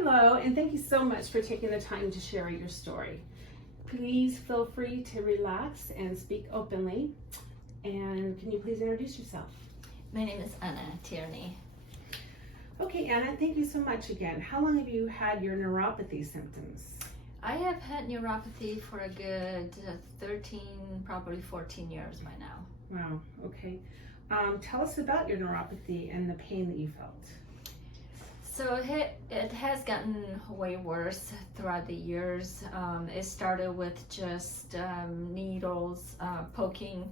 Hello, and thank you so much for taking the time to share your story. Please feel free to relax and speak openly. And can you please introduce yourself? My name is Anna Tierney. Okay, Anna, thank you so much again. How long have you had your neuropathy symptoms? I have had neuropathy for a good 13, probably 14 years by now. Wow, okay. Tell us about your neuropathy and the pain that you felt. So it has gotten way worse throughout the years. It started with just needles poking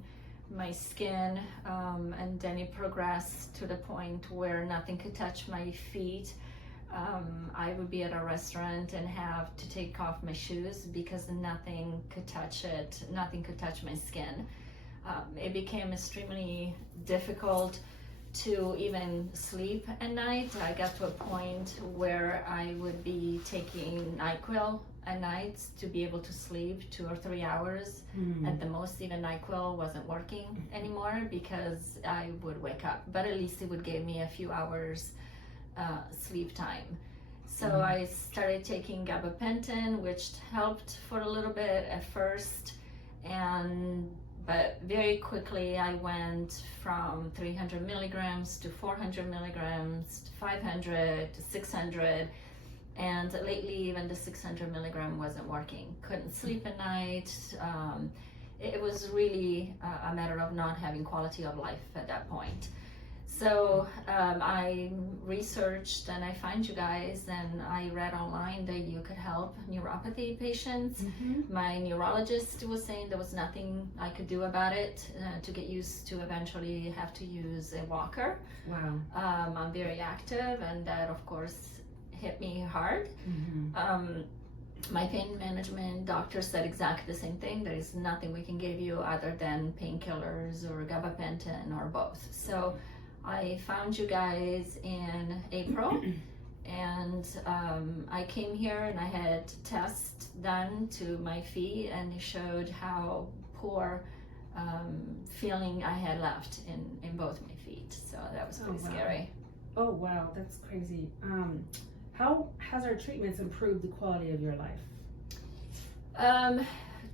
my skin, and then it progressed to the point where nothing could touch my feet. I would be at a restaurant and have to take off my shoes because nothing could touch it, nothing could touch my skin. It became extremely difficult to even sleep at night. I got to a point where I would be taking NyQuil at night to be able to sleep 2 or 3 hours. At the most, even NyQuil wasn't working anymore because I would wake up, but at least it would give me a few hours sleep time. So I started taking Gabapentin, which helped for a little bit at first, but very quickly I went from 300 milligrams to 400 milligrams, to 500 to 600, and lately even the 600 milligram wasn't working. Couldn't sleep at night. It was really a matter of not having quality of life at that point. So I researched and I found you guys, and I read online that you could help neuropathy patients. My neurologist was saying there was nothing I could do about it to get used to eventually have to use a walker. Wow. I'm very active, and that of course hit me hard. My pain management doctor said exactly the same thing. There is nothing we can give you other than painkillers or gabapentin or both. So I found you guys in April, and I came here and I had tests done to my feet, and it showed how poor feeling I had left in both my feet. So that was pretty scary. Oh wow, that's crazy. How has our treatments improved the quality of your life?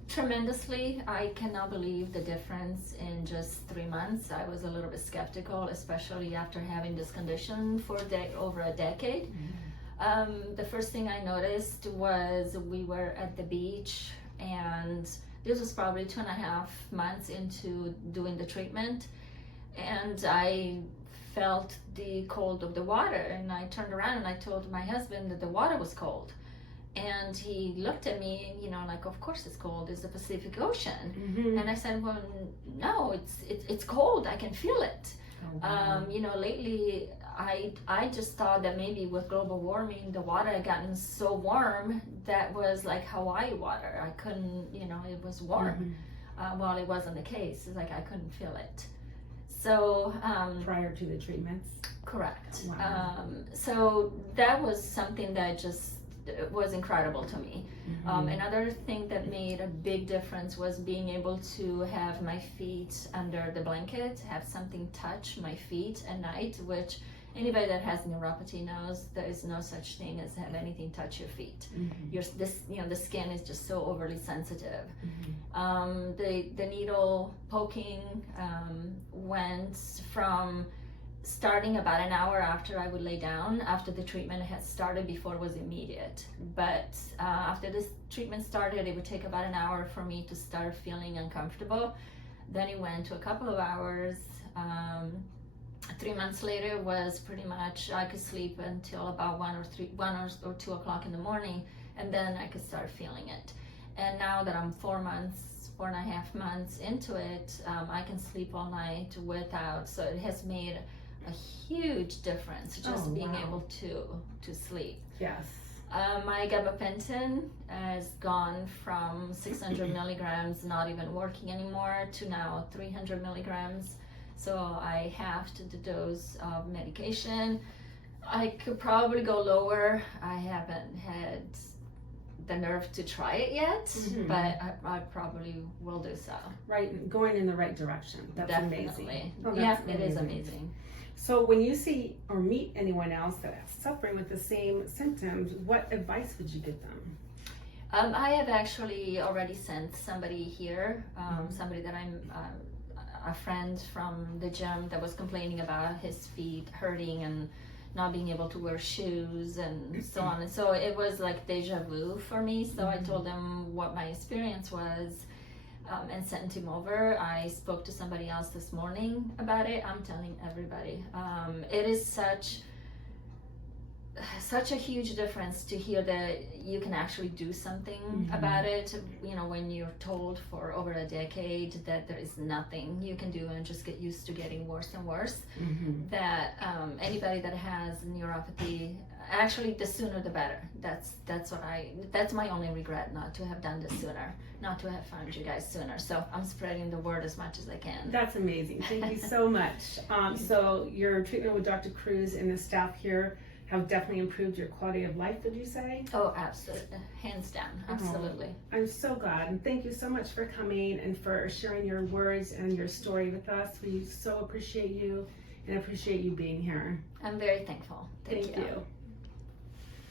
Tremendously. I cannot believe the difference in just 3 months. I was a little bit skeptical, especially after having this condition for over a decade. The first thing I noticed was we were at the beach, and this was probably 2.5 months into doing the treatment, and I felt the cold of the water, and I turned around and I told my husband that the water was cold. And he looked at me, like, of course it's cold, it's the Pacific Ocean. And I said, well, no, it's cold, I can feel it. Oh, wow. Lately I just thought that maybe with global warming, the water had gotten so warm that was like Hawaii water. I couldn't, it was warm. Well, it wasn't the case. It's like I couldn't feel it. So prior to the treatments? Correct. Wow. So that was something that just was incredible to me. Another thing that made a big difference was being able to have my feet under the blanket, have something touch my feet at night, which anybody that has neuropathy knows there is no such thing as have anything touch your feet. The skin is just so overly sensitive. The needle poking went from starting about an hour after I would lay down, after the treatment had started. Before it was immediate, but after this treatment started, it would take about an hour for me to start feeling uncomfortable. Then it went to a couple of hours. 3 months later was pretty much I could sleep until about 1 or 2 o'clock in the morning, and then I could start feeling it. And now that I'm 4.5 months into it, I can sleep all night without. So it has made a huge difference just being able to sleep. Yes. My gabapentin has gone from 600 milligrams not even working anymore to now 300 milligrams. So I halved the dose of medication. I could probably go lower. I haven't had the nerve to try it yet, but I probably will do so. Right, going in the right direction. That's Definitely. amazing. Oh, that's amazing. It is amazing. So when you see or meet anyone else that's suffering with the same symptoms, what advice would you give them? I have actually already sent somebody here, somebody that I'm a friend from the gym that was complaining about his feet hurting and not being able to wear shoes and so on. And so it was like deja vu for me. So I told him what my experience was and sent him over. I spoke to somebody else this morning about it. I'm telling everybody. It is such a huge difference to hear that you can actually do something about it, you know, when you're told for over a decade that there is nothing you can do and just get used to getting worse and worse. That anybody that has neuropathy, actually the sooner the better. That's my only regret, not to have done this sooner, not to have found you guys sooner. So I'm spreading the word as much as I can. That's amazing. Thank you so much. So your treatment with Dr. Cruz and the staff here have definitely improved your quality of life, would you say? Oh, absolutely. Hands down. Absolutely. Oh, I'm so glad. And thank you so much for coming and for sharing your words and your story with us. We so appreciate you and appreciate you being here. I'm very thankful. Thank you.